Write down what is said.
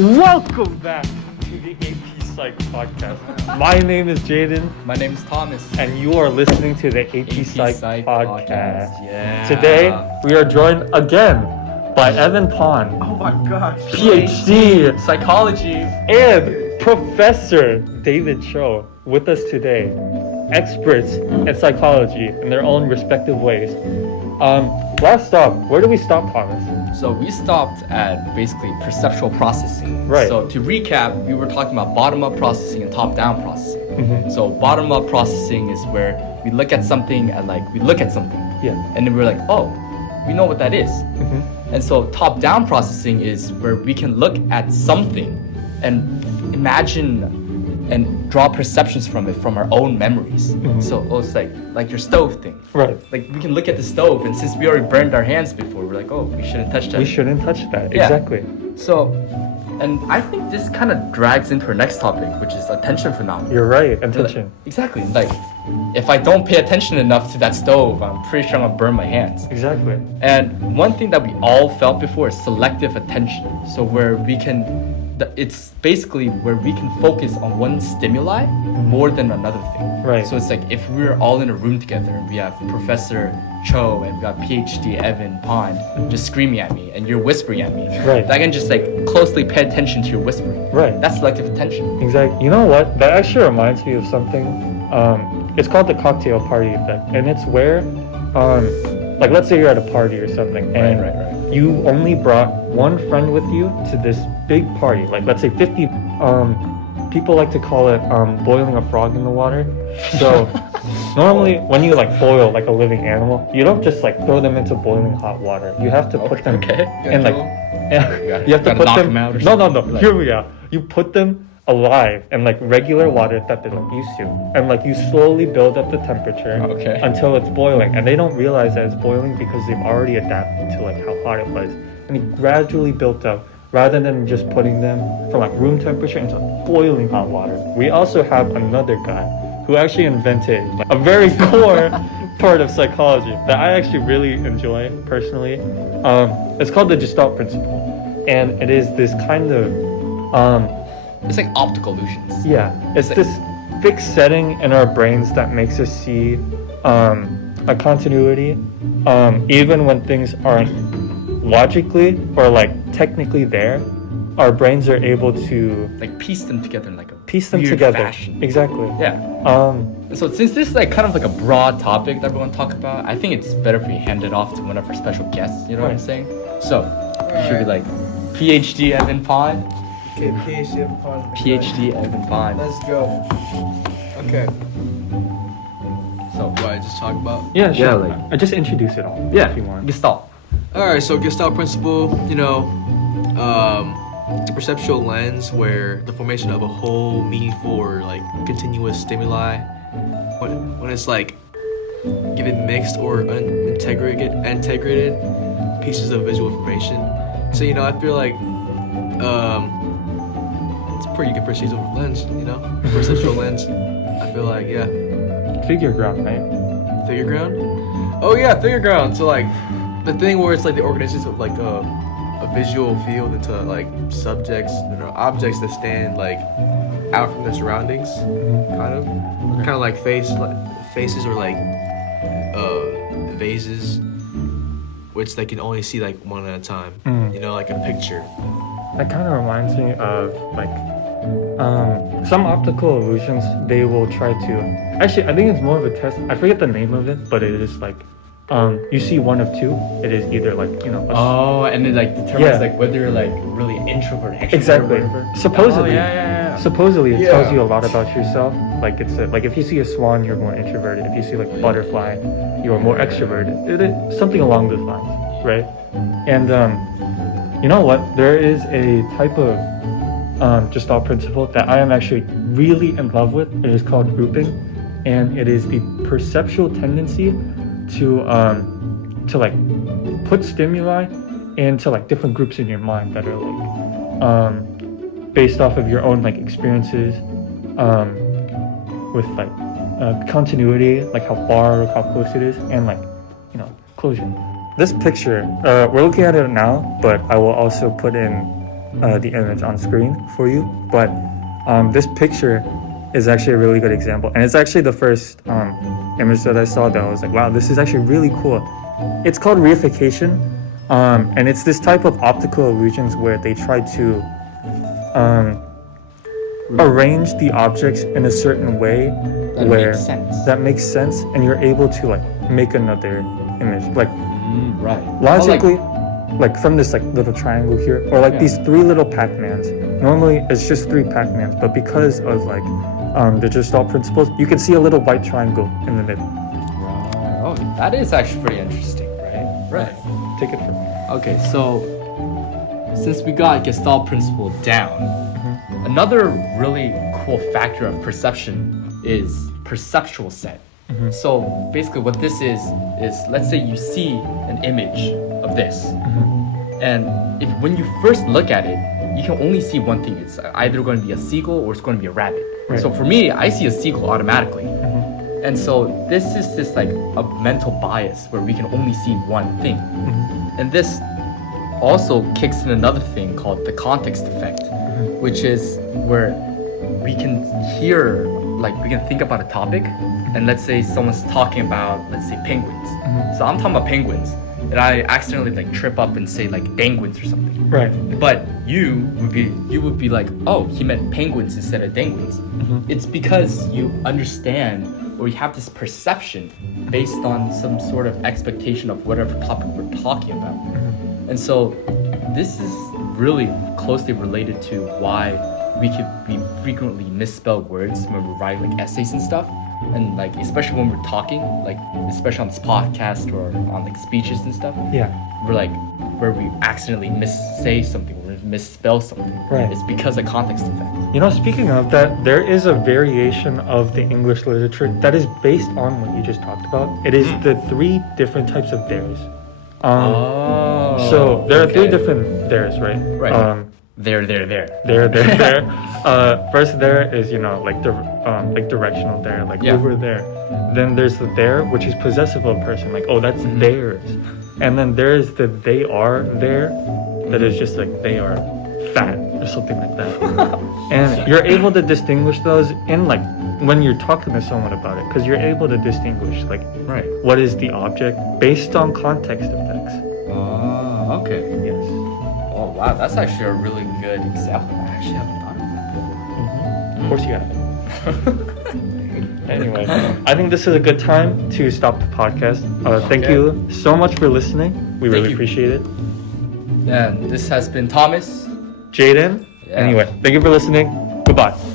Welcome back to the AP Psych podcast. My name is Jaden. My name is Thomas. And you are listening to the AP Psych podcast. Yeah. Today, we are joined again by Evan Pond. Oh my gosh. PhD. Psychology. And Professor David Cho with us today. Experts in psychology in their own respective ways. Last stop, where did we stop, Thomas? So we stopped at basically perceptual processing. Right. So to recap, we were talking about bottom-up processing and top-down processing. Mm-hmm. So bottom-up processing is where we look at something and we look at something. Yeah. And then we're like, oh, we know what that is. Mm-hmm. And so top-down processing is where we can look at something and imagine and draw perceptions from it from our own memories. Mm-hmm. So it's like your stove thing. Right. Like we can look at the stove, and since we already burned our hands before, we're like, oh, we shouldn't touch that. We shouldn't touch that. Yeah. Exactly. So, and I think this kind of drags into our next topic, which is attention phenomena. You're right. Attention. Exactly. Like, if I don't pay attention enough to that stove, I'm pretty sure I'm gonna burn my hands. Exactly. And one thing that we all felt before is selective attention. So where we can, it's basically where we can focus on one stimuli more than another thing. Right. So it's like if we're all in a room together and we have Professor Cho and we got PhD Evan Pond just screaming at me and you're whispering at me. Right. I can just closely pay attention to your whispering. Right. That's selective attention. Exactly. You know what? That actually reminds me of something. It's called the cocktail party effect, and it's where, let's say you're at a party or something, and Right. you only brought one friend with you to this big party. Like, let's say 50. People like to call it boiling a frog in the water. So normally when you boil like a living animal, you don't just throw them into boiling hot water. You have to put them in you have to put knock them. them out or No. something. Here we are. You put them alive in regular water that they're not used to, and you slowly build up the temperature until it's boiling, and they don't realize that it's boiling because they've already adapted to how hot it was, and it gradually built up rather than just putting them from room temperature into boiling hot water. We also have another guy who actually invented a very core part of psychology that I actually really enjoy personally. It's called the Gestalt principle, and it is this kind of It's like optical illusions. yeah, it's this fixed setting in our brains that makes us see a continuity, even when things aren't logically or technically there. Our brains are able to piece them together in a piece them weird together. fashion. Exactly. Yeah. So since this is kind of a broad topic that we're going to talk about, I think it's better if we hand it off to one of our special guests. You know what I'm saying? So, should we PhD Evan Pond? Okay, PhD Evan Pond. PhD Evan Pond. Let's go. Okay. So, What I just talk about? Yeah, sure. Yeah, I just introduce it all. yeah, if you want. Gestalt. Alright, so Gestalt principle, it's a perceptual lens where the formation of a whole meaningful or continuous stimuli, when it's given mixed or integrated pieces of visual information. So I feel it's a pretty good perceptual lens, perceptual lens. I feel yeah. Figure ground, right? Figure ground? Oh yeah, figure ground. So the thing where it's the organization of a visual field into subjects objects that stand out from their surroundings, kind of like faces or vases, which they can only see one at a time. Like a picture. That kind of reminds me of some optical illusions. They will try to actually, I think it's more of a test. I forget the name of it, but it is you see one of two. It is either And it determines whether you're really introvert, extrovert, exactly. or whatever. Supposedly, supposedly it tells Yeah. you a lot about yourself. It's if you see a swan, you're more introverted. If you see a butterfly, you're more extroverted. It is something along those lines, right? And you know what? There is a type of Gestalt principle that I am actually really in love with. It is called grouping, and it is the perceptual tendency to put stimuli into different groups in your mind that are based off of your own experiences, with continuity, how far or how close it is, and closure. This picture, we're looking at it now, but I will also put in the image on screen for you, but this picture is actually a really good example, and it's actually the first image that I saw that I was like, wow, this is actually really cool. It's called reification, and it's this type of optical illusions where they try to arrange the objects in a certain way that makes sense, and you're able to like make another image, like right, logically, like from this like little triangle here, or like these three little Pac-Mans. Normally it's just three Pac-Mans, but because of like the Gestalt principles, you can see a little white triangle in the middle. Right. Oh, that is actually pretty interesting, right? Right. Take it from me. Okay, so since we got Gestalt principle down, another really cool factor of perception is perceptual set. So basically what this is let's say you see an image of this, and when you first look at it, you can only see one thing. It's either going to be a seagull or it's going to be a rabbit. Right. So for me, I see a seagull automatically. And so this is just like a mental bias where we can only see one thing. And this also kicks in another thing called the context effect, which is where we can hear, like we can think about a topic, and let's say someone's talking about, let's say, penguins. So I'm talking about penguins, and I accidentally like trip up and say like penguins or something. Right. But you would be like, oh, he meant penguins instead of penguins. It's because you understand, or you have this perception based on some sort of expectation of whatever topic we're talking about. And so this is really closely related to why we frequently misspell words when we're writing like essays and stuff. And like especially when we're talking, like especially on this podcast or on like speeches and stuff. Yeah. We're like where we accidentally missay something or misspell something. Right. It's because of context effect. You know, speaking of that, there is a variation of the English literature that is based on what you just talked about. It is the three different types of theirs. So there are three different theirs, right? Right. There. There. First there is, you know, like directional there, like over there. Then there's the there, which is possessive of a person, like, oh, that's theirs. And then there's the they are there, that is just like they are fat or something like that. And you're able to distinguish those in like when you're talking to someone about it, because you're able to distinguish like what is the object based on context effects. Oh, okay. Yes. Oh wow, that's actually a really good example. I actually haven't thought of that before. Of course you have. Anyway, I think this is a good time to stop the podcast. Thank you so much for listening. We really appreciate it. And this has been Thomas. Jaden. Yeah. Anyway, thank you for listening. Goodbye.